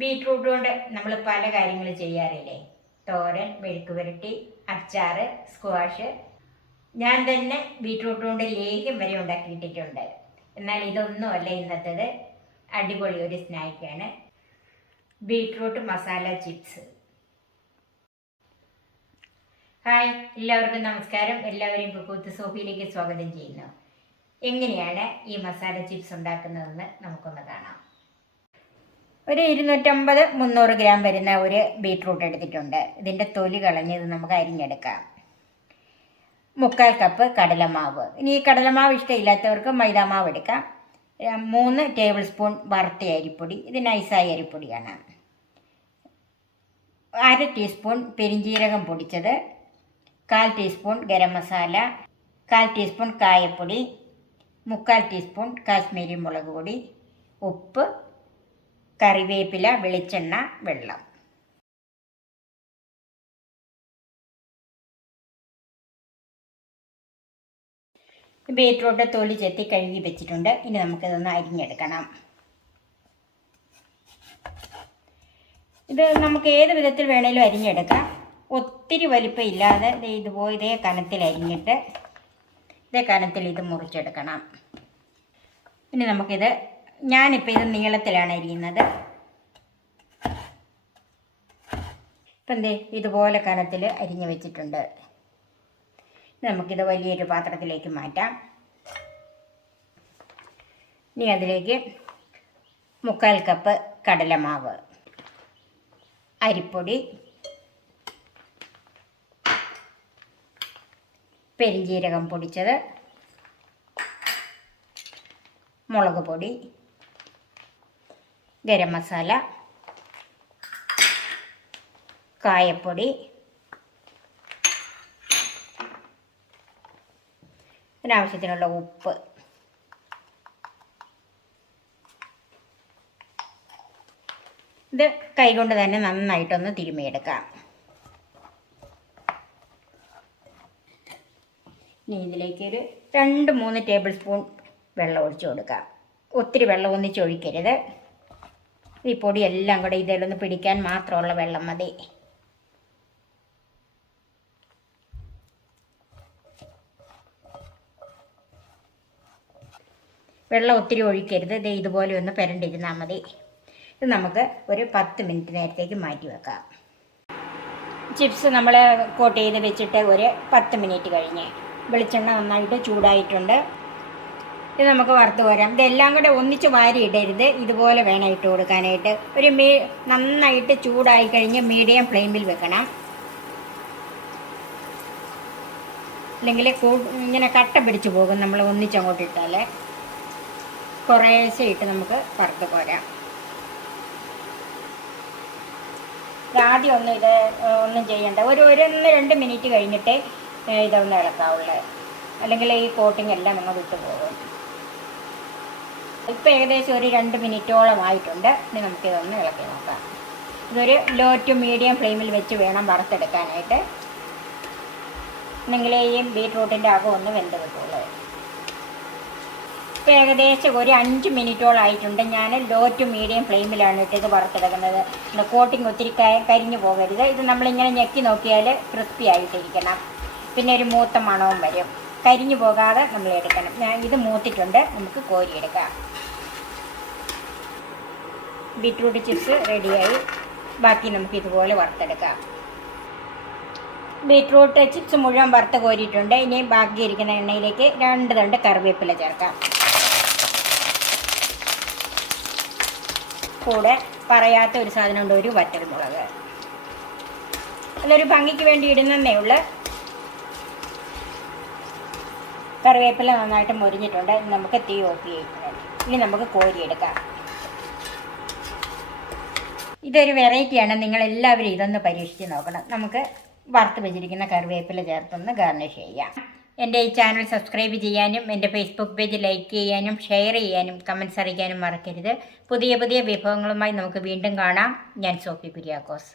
Beetroot കൊണ്ട് നമ്മൾ പല കാര്യങ്ങൾ ചെയ്യാറില്ലേ? തോരൻ മെഴുക്ക് പുരട്ടി അച്ചാറ് സ്ക്വാഷ് ഞാൻ തന്നെ ബീട്രൂട്ട് കൊണ്ട് ലേഹ്യം വരെ ഉണ്ടാക്കിയിട്ടിട്ടുണ്ട്. എന്നാൽ ഇതൊന്നുമല്ല ഇന്നത്തേത്. അടിപൊളി ഒരു സ്നാക്കാണ്. Beetroot masala chips. ഹായ് എല്ലാവർക്കും നമസ്കാരം. എല്ലാവരെയും കുക്കൂത്ത് സോഫിയിലേക്ക് സ്വാഗതം ചെയ്യുന്നു. എങ്ങനെയാണ് ഈ മസാല ചിപ്സ് ഉണ്ടാക്കുന്നതെന്ന് നമുക്കൊന്ന് കാണാം. ഒരു ഇരുന്നൂറ്റമ്പത് മുന്നൂറ് ഗ്രാം വരുന്ന ഒരു ബീട്രൂട്ട് എടുത്തിട്ടുണ്ട്. ഇതിന്റെ തൊലി കളഞ്ഞത് നമുക്ക് അരിഞ്ഞെടുക്കാം. മുക്കാൽ കപ്പ് കടലമാവ്. ഇനി ഈ കടലമാവ് ഇഷ്ടമില്ലാത്തവർക്ക് മൈദാമാവ് എടുക്കാം. മൂന്ന് ടേബിൾ സ്പൂൺ വറുത്ത അരിപ്പൊടി. ഇത് നൈസായ അരിപ്പൊടിയാണ്. അര ടീസ്പൂൺ പെരിഞ്ജീരകം പൊടിച്ചത്. കാൽ ടീസ്പൂൺ ഗരം മസാല. കാൽ ടീസ്പൂൺ കായപ്പൊടി. മുക്കാൽ ടീസ്പൂൺ കാശ്മീരി മുളക് പൊടി. ഉപ്പ്. കറിവേപ്പില വെളിച്ചെണ്ണ വെള്ളം. ബീറ്റ്റൂട്ട് തൊലി ചെത്തി കഴുകി വെച്ചിട്ടുണ്ട്. ഇനി നമുക്കിതൊന്ന് അരിഞ്ഞെടുക്കണം. ഇത് നമുക്ക് ഏത് വിധത്തിൽ വേണേലും അരിഞ്ഞെടുക്കാം. ഒത്തിരി വലിപ്പം ഇല്ലാതെ ഇതുപോലെ ഇതേ കനത്തിൽ അരിഞ്ഞിട്ട് ഇതേ കനത്തിൽ ഇത് മുറിച്ചെടുക്കണം. ഇനി നമുക്കിത് ഞാനിപ്പോൾ ഇത് നീളത്തിലാണ് അരിയുന്നത്. ഇപ്പം എന്തേ ഇതുപോലെ കനത്തിൽ അരിഞ്ഞു വെച്ചിട്ടുണ്ട്. നമുക്കിത് വലിയൊരു പാത്രത്തിലേക്ക് മാറ്റാം. ഇനി അതിലേക്ക് മുക്കാൽ കപ്പ് കടലമാവ് അരിപ്പൊടി പെരിഞ്ജീരകം പൊടിച്ചത് മുളക് പൊടി ഗരം മസാല കായപ്പൊടി ഇതിനാവശ്യത്തിനുള്ള ഉപ്പ് ഇത് കൈകൊണ്ട് തന്നെ നന്നായിട്ടൊന്ന് തിരുമിയെടുക്കാം ഇനി ഇതിലേക്ക് ഒരു രണ്ട് മൂന്ന് ടേബിൾ സ്പൂൺ വെള്ളം ഒഴിച്ചു കൊടുക്കാം. ഒത്തിരി വെള്ളം ഒന്നിച്ച് ഒഴിക്കരുത്. ഈ പൊടി എല്ലാം കൂടെ ഇതിലൊന്ന് പിടിക്കാൻ മാത്രമുള്ള വെള്ളം മതി. വെള്ളം ഒത്തിരി ഒഴിക്കരുത്. ഇത് ഇതുപോലെ ഒന്ന് പെരണ്ടിരുന്നാൽ മതി. ഇത് നമുക്ക് ഒരു പത്ത് മിനിറ്റ് നേരത്തേക്ക് മാറ്റി വെക്കാം. ചിപ്സ് നമ്മൾ കോട്ട് ചെയ്ത് വെച്ചിട്ട് ഒരു പത്ത് മിനിറ്റ് കഴിഞ്ഞ് വെളിച്ചെണ്ണ നന്നായിട്ട് ചൂടായിട്ടുണ്ട്. ഇത് നമുക്ക് വറുത്ത് പോരാം ഇതെല്ലാം കൂടെ ഒന്നിച്ച് വാരി ഇടരുത്. ഇതുപോലെ വേണം ഇട്ട് കൊടുക്കാനായിട്ട്. ഒരു മീ നന്നായിട്ട് ചൂടായി കഴിഞ്ഞ് മീഡിയം ഫ്ലെയിമിൽ വെക്കണം. അല്ലെങ്കിൽ ഇങ്ങനെ കട്ട പിടിച്ചു പോകും നമ്മൾ ഒന്നിച്ചങ്ങോട്ട് ഇട്ടാൽ കുറേശ്ശെ ഇട്ട് നമുക്ക് വറുത്ത് പോരാം ആദ്യം ഒന്നും ഇത് ഒന്നും ചെയ്യണ്ട. ഒരു ഒരു ഒന്ന് രണ്ട് മിനിറ്റ് കഴിഞ്ഞിട്ടേ ഇതൊന്നും ഇളക്കാവുള്ളൂ. അല്ലെങ്കിൽ ഈ കോട്ടിംഗ് എല്ലാം നമ്മൾ വിട്ടു പോകും. ഇപ്പം ഏകദേശം ഒരു രണ്ട് മിനിറ്റോളം ആയിട്ടുണ്ട്. ഇനി നമുക്കിതൊന്ന് ഇളക്കി നോക്കാം. ഇതൊരു ലോ ടു മീഡിയം ഫ്ലെയിമിൽ വെച്ച് വേണം വറുത്തെടുക്കാനായിട്ട്. എന്നെങ്കിലേ ഈ ബീട്രൂട്ടിന്റെ അകം ഒന്ന് വെന്ത് കിട്ടുള്ളൂ. ഇപ്പം ഏകദേശം ഒരു അഞ്ച് മിനിറ്റോളം ആയിട്ടുണ്ട്. ഞാൻ ലോ ടു മീഡിയം ഫ്ലെയിമിലാണ് ഇട്ടിത് വറുത്തെടുക്കുന്നത്. കോട്ടിങ് ഒത്തിരി കരിഞ്ഞു പോകരുത്. ഇത് നമ്മളിങ്ങനെ ഞെക്കി നോക്കിയാൽ ക്രിസ്പി ആയിട്ടിരിക്കണം. പിന്നെ ഒരു മൂത്ത മണവും വരും. കരിഞ്ഞു പോകാതെ നമ്മൾ എടുക്കണം. ഞാൻ ഇത് മൂത്തിട്ടുണ്ട്. നമുക്ക് കോരിയെടുക്കാം ബീട്രൂട്ട് ചിപ്സ് റെഡിയായി. ബാക്കി നമുക്ക് ഇതുപോലെ വറുത്തെടുക്കാം. ബീട്രൂട്ട് ചിപ്സ് മുഴുവൻ വറുത്ത് കോരിയിട്ടുണ്ട്. ഇനി ബാക്കി ഇരിക്കുന്ന എണ്ണയിലേക്ക് രണ്ട് തണ്ട് കറിവേപ്പില ചേർക്കാം. കൂടെ പറയാത്ത ഒരു സാധനം ഉണ്ട് ഒരു വറ്റൽമുളക്. അതൊരു ഭംഗിക്ക് വേണ്ടി ഇടുന്നതേ ഉള്ളു. കറിവേപ്പില നന്നായിട്ട് മുരിഞ്ഞിട്ടുണ്ട്. നമുക്ക് തീ ഓഫ് ചെയ്യണം ഇനി നമുക്ക് കോരിയെടുക്കാം ഇതൊരു വെറൈറ്റിയാണ് നിങ്ങൾ എല്ലാവരും ഇതൊന്ന് പരീക്ഷിച്ച് നോക്കണം. നമുക്ക് വറുത്ത് വെച്ചിരിക്കുന്ന കറിവേപ്പില ചേർത്തൊന്ന് ഗാർണിഷ് ചെയ്യാം. എന്റെ ഈ ചാനൽ സബ്സ്ക്രൈബ് ചെയ്യാനും എന്റെ ഫേസ്ബുക്ക് പേജ് ലൈക്ക് ചെയ്യാനും ഷെയർ ചെയ്യാനും കമൻസ് അറിയിക്കാനും മറക്കരുത്. പുതിയ പുതിയ വിഭവങ്ങളുമായി നമുക്ക് വീണ്ടും കാണാം. ഞാൻ സോഫി കുര്യാക്കോസ്.